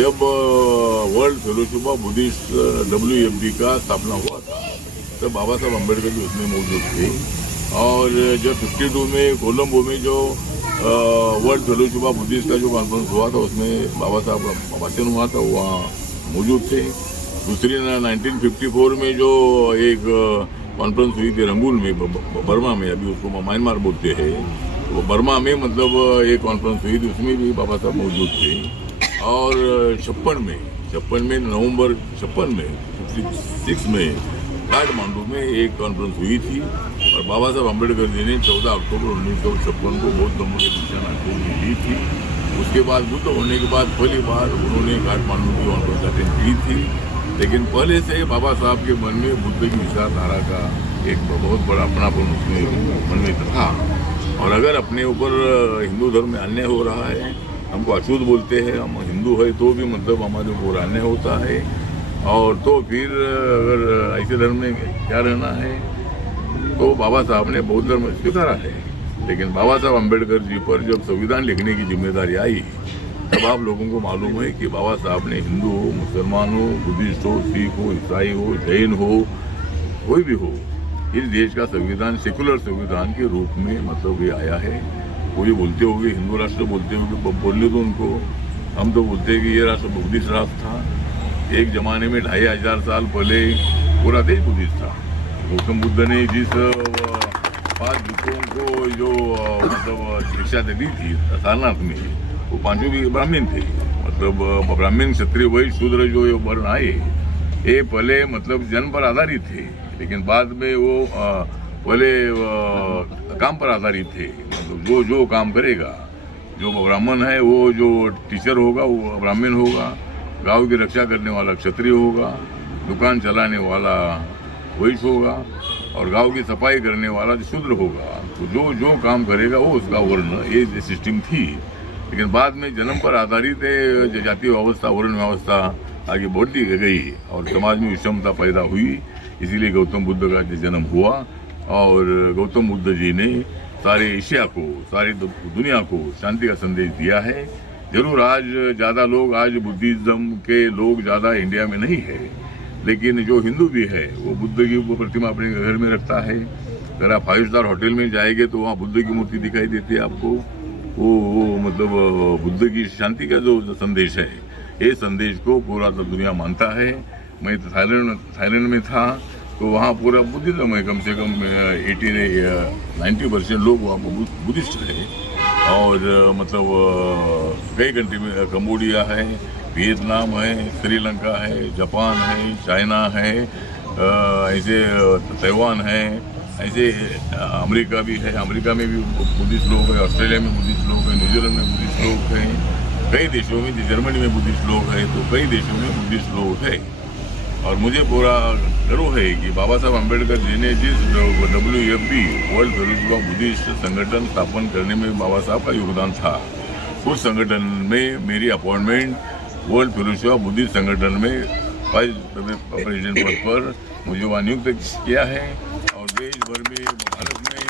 जब world fellowship of Buddhist WFB का स्थापना हुआ था तब बाबा साहब अम्बेडकर भी उसमें मौजूद थे। और जब 52 में कोलंबो में जो वर्ल्ड फेलोशिप ऑफ बुद्धिस्ट का जो कॉन्फ्रेंस हुआ था उसमें बाबा साहब का भाषण हुआ था, वहाँ मौजूद थे। दूसरी 1954 में जो एक कॉन्फ्रेंस हुई थी रंगून में, बर्मा में, अभी उसको म्यांमार बोलते हैं, तो बर्मा में मतलब एक कॉन्फ्रेंस हुई थी, उसमें भी बाबा साहब मौजूद थे। और 56 में नवंबर 56 में काठमांडू में एक कॉन्फ्रेंस हुई थी और बाबा साहब अम्बेडकर जी ने 14 अक्टूबर 1956 को बौद्ध धर्म के दीक्षा दी थी। उसके बाद बुद्ध होने के बाद पहली बार उन्होंने काठमांडू की कॉन्फ्रेंस अटेंड की थी। लेकिन पहले से बाबा साहब के मन में बुद्ध की विचारधारा का एक बहुत बड़ा अपनापन उसमें मन में था। और अगर अपने ऊपर हिंदू धर्म में अन्याय हो रहा है, हमको अछूत बोलते हैं, हम हिंदू है तो भी मतलब हमारे ऊपर अन्याय होता है, और तो फिर अगर ऐसे धर्म में क्या रहना है, तो बाबा साहब ने बौद्ध धर्म स्वीकारा है। लेकिन बाबा साहब अम्बेडकर जी पर जब संविधान लिखने की जिम्मेदारी आई तब आप लोगों को मालूम है कि बाबा साहब ने हिंदू हो, मुसलमान हो, बुद्धिस्ट हो, सिख हो, ईसाई हो, जैन हो, कोई भी हो, इस देश का संविधान सेकुलर संविधान के रूप में मतलब ये आया है। कोई बोलते होंगे हिंदू राष्ट्र बोलते होंगे, बोलने दो उनको, हम तो बोलते हैं कि ये राष्ट्र बुद्धिस्ट राष्ट्र था। एक जमाने में 2500 साल पहले पूरा देश बुद्धिस्ट था। गौतम बुद्ध ने जिस 5 बुद्धों को जो मतलब शिक्षा दी थी सारनाथ में, वो 5 भी ब्राह्मण थे। मतलब ब्राह्मण, क्षत्रिय, वैश्य, शूद्र जो ये वर्ण आए, ये पहले मतलब जन्म पर आधारित थे, लेकिन बाद में वो पहले काम पर आधारित थे। मतलब जो काम करेगा, जो ब्राह्मण है वो जो टीचर होगा वो ब्राह्मण होगा, गांव की रक्षा करने वाला क्षत्रिय होगा, दुकान चलाने वाला वैश्य होगा, और गांव की सफाई करने वाला शूद्र होगा। तो जो काम करेगा वो उसका वर्ण, ये सिस्टम थी। लेकिन बाद में जन्म पर आधारित है जातीय व्यवस्था, वर्ण व्यवस्था आगे बढ़ती गई और समाज में विषमता पैदा हुई। इसीलिए गौतम बुद्ध का जन्म हुआ और गौतम बुद्ध जी ने सारे एशिया को, सारी दुनिया को शांति का संदेश दिया है। जरूर आज ज़्यादा लोग, आज बुद्धिज्म के लोग ज़्यादा इंडिया में नहीं है, लेकिन जो हिंदू भी है वो बुद्ध की प्रतिमा अपने घर में रखता है। अगर आप 5 स्टार होटल में जाएंगे तो वहाँ बुद्ध की मूर्ति दिखाई देती है आपको। वो मतलब बुद्ध की शांति का जो संदेश है, ये संदेश को पूरा दुनिया मानता है। मैं थाईलैंड में था तो वहाँ पूरा बुद्धिज्म है, कम से कम 90% लोग वहाँ बुद्धिस्ट है। और मतलब कई कंट्री में, कंबोडिया है, वियतनाम है, श्रीलंका है, जापान है, चाइना है, ऐसे ताइवान है, ऐसे अमेरिका भी है। अमेरिका में भी बुद्धिस्ट लोग हैं, ऑस्ट्रेलिया में बुद्धिस्ट लोग हैं, न्यूजीलैंड में बुद्धिस्ट लोग हैं, कई देशों में, जर्मनी में बुद्धिस्ट लोग हैं, तो कई देशों में बुद्धिस्ट लोग हैं। और मुझे पूरा गर्व है कि बाबा साहब अम्बेडकर जी ने जिस WFB world fellowship of Buddhist संगठन स्थापन करने में बाबा साहब का योगदान था, उस संगठन में मेरी appointment world fellowship of Buddhist संगठन में वाइस प्रेसिडेंट पद पर मुझे वहाँ नियुक्त किया है। और देश भर में, भारत में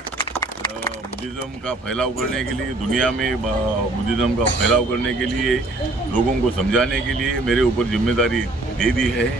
बुद्धिज़्म का फैलाव करने के लिए, दुनिया में बुद्धिज़्म का फैलाव करने के लिए, लोगों को समझाने के लिए मेरे ऊपर जिम्मेदारी दे दी है।